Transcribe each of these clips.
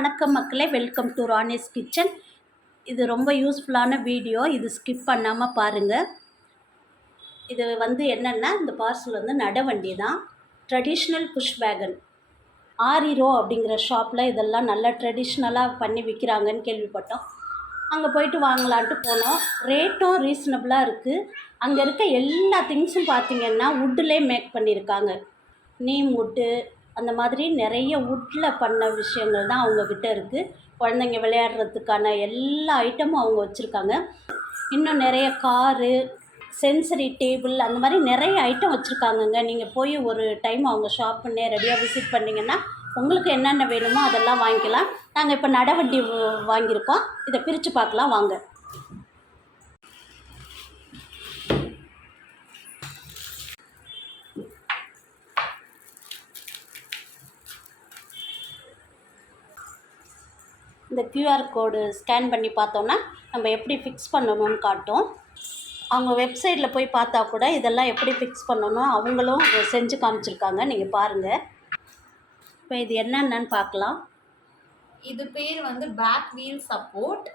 வணக்கம் மக்களே welcome to Rani's kitchen இது ரொம்ப யூஸ்ஃபுல்லான வீடியோ இது ஸ்கிப் பண்ணாமல் பாருங்கள் இது வந்து என்னென்னா இந்த பார்சல் வந்து நடவண்டி தான் ட்ரெடிஷ்னல் புஷ் வேகன் ஆரிரோ அப்படிங்கிற ஷாப்பில் இதெல்லாம் நல்லா ட்ரெடிஷ்னலாக பண்ணி விற்கிறாங்கன்னு கேள்விப்பட்டோம். அங்கே போயிட்டு வாங்கலான்ட்டு போனோம். ரேட்டும் ரீசனபிளாக இருக்குது அங்கே இருக்க எல்லா திங்ஸும் பார்த்திங்கன்னா வுட்டிலே மேக் பண்ணியிருக்காங்க நீம் வுட்டு அந்த மாதிரி நிறைய வுட்டில் பண்ண விஷயங்கள் தான் அவங்கக்கிட்ட இருக்குது குழந்தைங்க விளையாடுறதுக்கான எல்லா ஐட்டமும் அவங்க வச்சுருக்காங்க. இன்னும் நிறைய காரு சென்சரி டேபிள் அந்த மாதிரி நிறைய ஐட்டம் வச்சுருக்காங்கங்க. நீங்கள் போய் ஒரு டைம் அவங்க ஷாப் பண்ணி ரெடியாக விசிட் பண்ணிங்கன்னா உங்களுக்கு என்னென்ன வேணுமோ அதெல்லாம் வாங்கிக்கலாம். நாங்கள் இப்போ நடவண்டி வாங்கியிருக்கோம். இதை பிரித்து பார்க்கலாம். வாங்க. இந்த கியூஆர் கோடு ஸ்கேன் பண்ணி பார்த்தோன்னா நம்ம எப்படி ஃபிக்ஸ் பண்ணணும்னு காட்டும். அவங்க வெப்சைட்டில் போய் பார்த்தா கூட இதெல்லாம் எப்படி ஃபிக்ஸ் பண்ணணும் அவங்களும் செஞ்சு காமிச்சிருக்காங்க. நீங்கள் பாருங்கள் இப்போ இது என்னென்னு பார்க்கலாம். இது பேர் வந்து பேக் வீல் சப்போர்ட்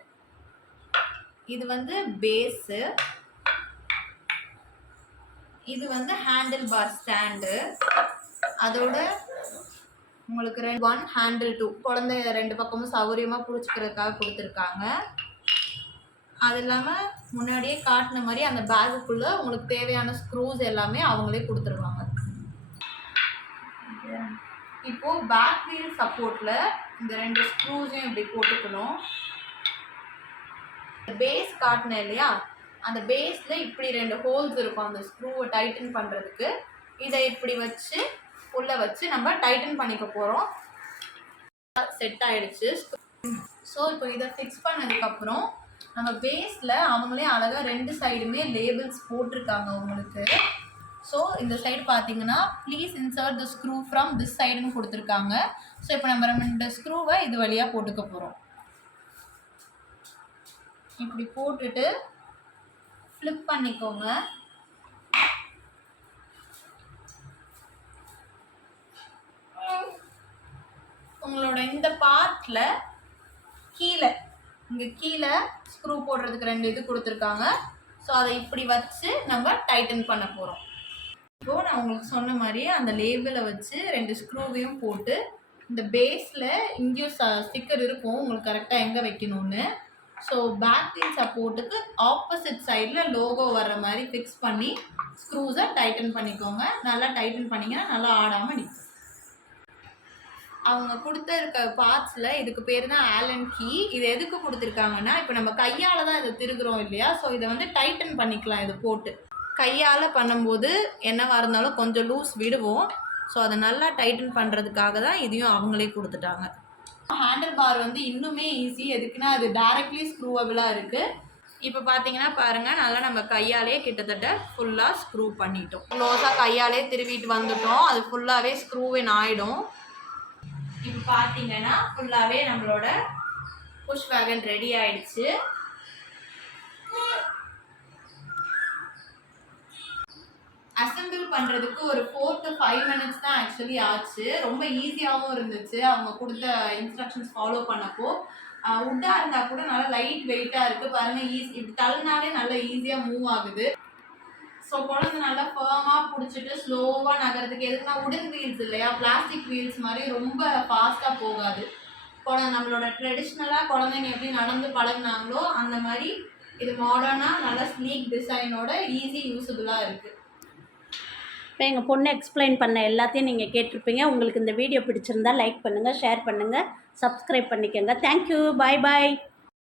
இது வந்து பேஸு இது வந்து ஹேண்டில் பார் ஸ்டாண்டு அதோட உங்களுக்கு ரெண்டு ஒன் ஹேண்டில் டூ குழந்தை ரெண்டு பக்கமும் சௌகரியமாக பிடிச்சிக்கிறதுக்காக கொடுத்துருக்காங்க. அது இல்லாமல் முன்னாடியே காட்டின மாதிரி அந்த பேக்குக்குள்ளே உங்களுக்கு தேவையான ஸ்க்ரூஸ் எல்லாமே அவங்களே கொடுத்துருவாங்க. இப்போது பேக் வீல் சப்போர்ட்டில் இந்த ரெண்டு ஸ்க்ரூஸையும் இப்படி போட்டுக்கணும். பேஸ் காட்டினேன் இல்லையா? அந்த பேஸில் இப்படி ரெண்டு ஹோல்ஸ் இருக்கும். அந்த ஸ்க்ரூவை டைட்டன் பண்ணுறதுக்கு இதை இப்படி வச்சு உள்ளே வச்சு நம்ம டைட்டன் பண்ணிக்க போகிறோம் செட் ஆகிடுச்சு ஸோ இப்போ இதை ஃபிக்ஸ் பண்ணதுக்கப்புறம் நம்ம பேஸில் அவங்களே அழகாக ரெண்டு சைடுமே லேபிள்ஸ் போட்டிருக்காங்க உங்களுக்கு. ஸோ இந்த சைடு பார்த்தீங்கன்னா please insert the screw from this சைடுன்னு கொடுத்துருக்காங்க. ஸோ இப்போ நம்ம ரெண்டு ஸ்க்ரூவை இது வழியாக போட்டுக்க போகிறோம் இப்படி போட்டுட்டு ஃப்ளிப் பண்ணிக்கோங்க. உங்களோட இந்த பார்ட்டில் கீழே இங்கே கீழே ஸ்க்ரூ போடுறதுக்கு ரெண்டு இது கொடுத்துருக்காங்க. ஸோ அதை இப்படி வச்சு நம்ம டைட்டன் பண்ண போகிறோம் இப்போது நான் உங்களுக்கு சொன்ன மாதிரியே அந்த லேபிளை வச்சு ரெண்டு ஸ்க்ரூவையும் போட்டு இந்த பேஸில் இங்கேயும் ச ஸ்டிக்கர் இருக்கும். உங்களுக்கு கரெக்டாக எங்கே வைக்கணும்னு. ஸோ பேக் சப்போர்ட்டுக்கு ஆப்போசிட் சைடில் லோகோ வர்ற மாதிரி ஃபிக்ஸ் பண்ணி ஸ்க்ரூஸை டைட்டன் பண்ணிக்கோங்க. நல்லா டைட்டன் பண்ணிங்கன்னா நல்லா ஆடாமல் நிற்கும் அவங்க கொடுத்துருக்க பார்ட்ஸில் இதுக்கு பேர் தான் ஆலன் கீ இது எதுக்கு கொடுத்துருக்காங்கன்னா இப்போ நம்ம கையால் தான் இதை திருகுறோம் இல்லையா? ஸோ இதை வந்து டைட்டன் பண்ணிக்கலாம் இது போட்டு. கையால் பண்ணும்போது என்னவாக இருந்தாலும் கொஞ்சம் லூஸ் விடுவோம். ஸோ அதை நல்லா டைட்டன் பண்ணுறதுக்காக தான் இதையும் அவங்களே கொடுத்துட்டாங்க. ஹேண்டில் பார் வந்து இன்னுமே ஈஸி எதுக்குன்னா அது டேரக்ட்லி ஸ்க்ரூவபிளாக இருக்குது இப்போ பார்த்தீங்கன்னா பாருங்கள் நல்லா நம்ம கையாலே கிட்டத்தட்ட ஃபுல்லாக ஸ்க்ரூ பண்ணிட்டோம். க்ளோஸாக கையாலே திருவிட்டு வந்துட்டோம். அது ஃபுல்லாகவே ஸ்க்ரூவின் ஆகிடும் இப்போ பார்த்தீங்கன்னா ஃபுல்லாகவே நம்மளோட புஷ் வேகன் ரெடி ஆயிடுச்சு. அசம்பிள் பண்ணுறதுக்கு ஒரு ஃபோர் டு ஃபைவ் மினிட்ஸ் தான் ஆக்சுவலி ஆச்சு. ரொம்ப ஈஸியாகவும் இருந்துச்சு. அவங்க கொடுத்த இன்ஸ்ட்ரக்ஷன்ஸ் ஃபாலோ பண்ணப்போ. உட்டாக இருந்தால் கூட நல்லா லைட் வெயிட்டாக இருக்குது பாருங்கள் ஈஸி இப்படி தள்ளினாலே நல்லா ஈஸியாக மூவ் ஆகுது. ஸோ குழந்தை நல்லா ஃபர்மாக பிடிச்சிட்டு ஸ்லோவாக நகரத்துக்கு எதுக்குன்னா உடன் வீல்ஸ் இல்லையா? பிளாஸ்டிக் வீல்ஸ் மாதிரி ரொம்ப ஃபாஸ்ட்டாக போகாது. குழந்தை நம்மளோட ட்ரெடிஷ்னலாக குழந்தைங்க எப்படி நடந்து பழகினாங்களோ அந்த மாதிரி இது மாடர்னாக நல்ல ஸ்லீக் டிசைனோட ஈஸி யூஸபுளாக இருக்குது இப்போ எங்கள் பொண்ணு எக்ஸ்பிளைன் பண்ண எல்லாத்தையும் நீங்கள் கேட்டிருப்பீங்க. உங்களுக்கு இந்த வீடியோ பிடிச்சிருந்தா லைக் பண்ணுங்கள் ஷேர் பண்ணுங்கள் சப்ஸ்கிரைப் பண்ணிக்கோங்க. தேங்க்யூ பாய் பாய்